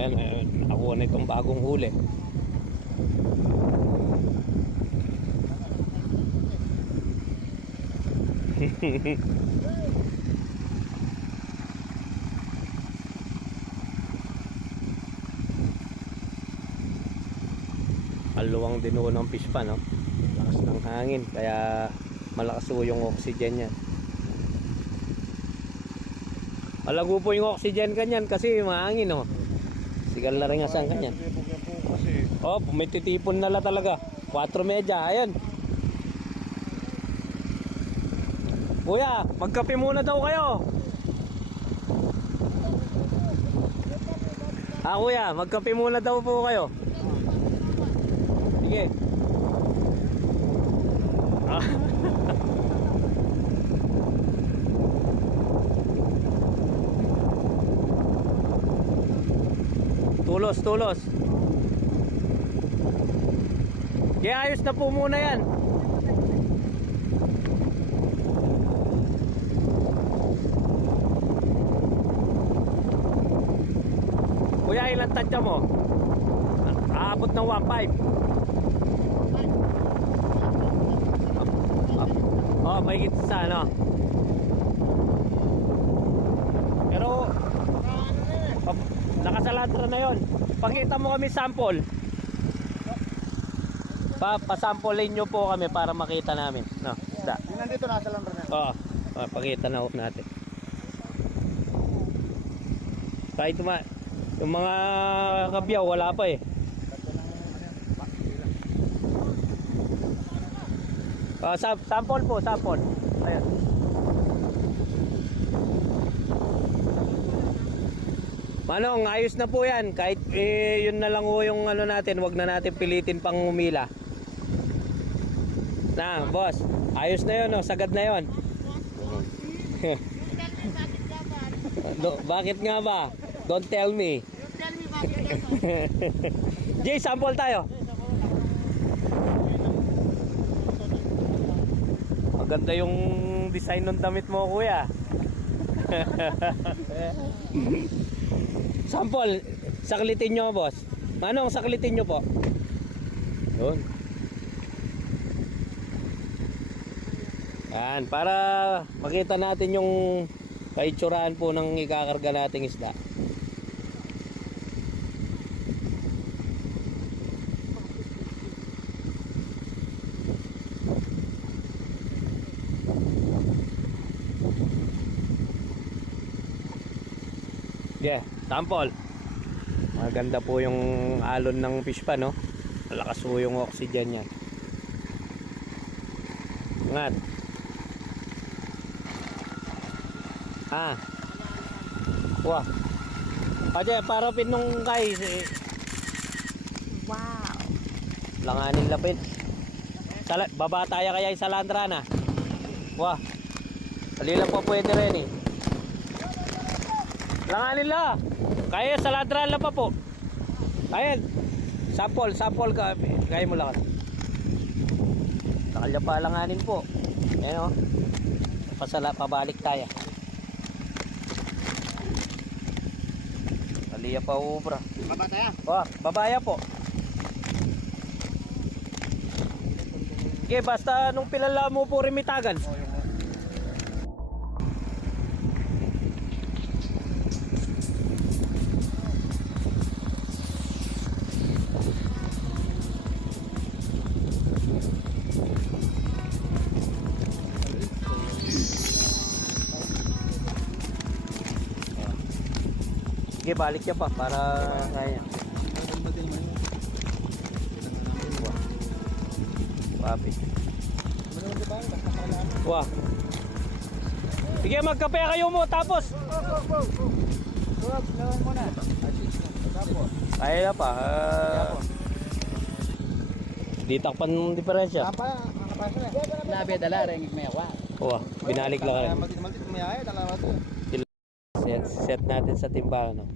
Ayan, nakuha na itong bagong huli. Maluwang din ho ng fish pan, no? Lakas ng hangin, kaya malakas ho yung oxygen niya. Malago po yung oxygen kanyan kasi mahangin, no? Sigal na rin asang kanyan. Oh, may titipon na la talaga. 4:30, ayun. Kuya, magkape muna daw kayo. Kuya, magkape muna daw po kayo. Sige. Tulos. Kaya ayos na po muna yan. Kuya, ilang tadya mo? Aabot ng 1.5. Oh, may higit sa ano. Pero nakasaladra na yon. Pakita mo kami sample. Pasampolin nyo po kami para makita namin. No, isda. Yung nandito nasa landra na. Oo, pakita na ho natin. Kahit yung mga kabyaw wala pa eh. Sample po, sample. Ayan. Manong, ayos na po yan. Kahit yun na lang ho yung ano natin, wag na natin pilitin pang umila. Na, boss, ayos na yun, oh, sagad na yun. Bakit nga ba? Don't tell me. Jay, sample tayo. Maganda yung design ng damit mo, kuya. Sample, saklitin nyo, boss. Anong saklitin nyo po? Yun. Yan, para makita natin yung kaitsurahan po ng ikakarga nating isda. Yeah, sample. Maganda po yung alon ng fish pan, no? Malakas po yung oxygen niya. Ngat. Wah. Pwede, parapin nung kay. Wow. Langanin lapit. Baba tayo kaya sa landra na. Wah. Dali lang po pwede rin eh. Langanin la. Kaya sa landra lang pa po. Ayan. Sample ka. Kaya mo lang. Nakalya pa langanin po. Ayan o. Pabalik tayo. Aliya pa ubra. Babataya? Oh, babaya po. Okay, basta nung pilala mo po rimitagan. Sige, balik niya pa para kaya. Papi. Wah. Sige, magkape kayo mo tapos. Kaya na pa. Di takpan ng diferensya. Labi dala ring mewa. Wah, binalik lang. Maltit mayaya dalawa to. Set natin sa timbangan, no?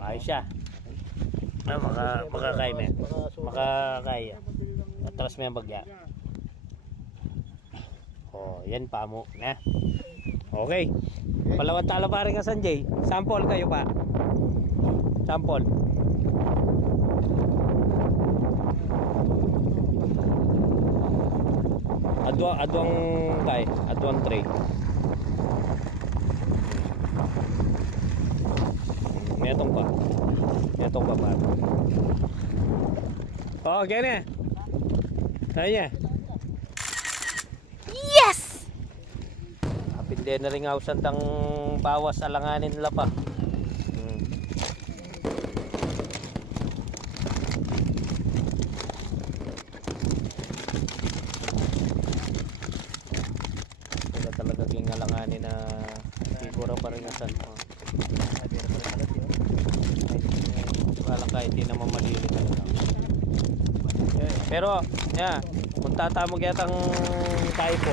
Ayos siya. Makakaya na. Makakaya. Atras mo yung bagya. Oh, yan pa mo na. Okay. Palawan tala pa rin ka Sanjay. Sample kayo pa. Sample. Adwang kay, adwang tray. Metong pa. Metong pa pa. Oh, gani. Kaya. Yes! Apinde na rin ausan tang bawas alanganin nila pa. Sila talaga gingalanganin na figura pa rin asan. Wala kahit hindi naman malili talaga. Pero, yeah, kung tatamog yatang typo,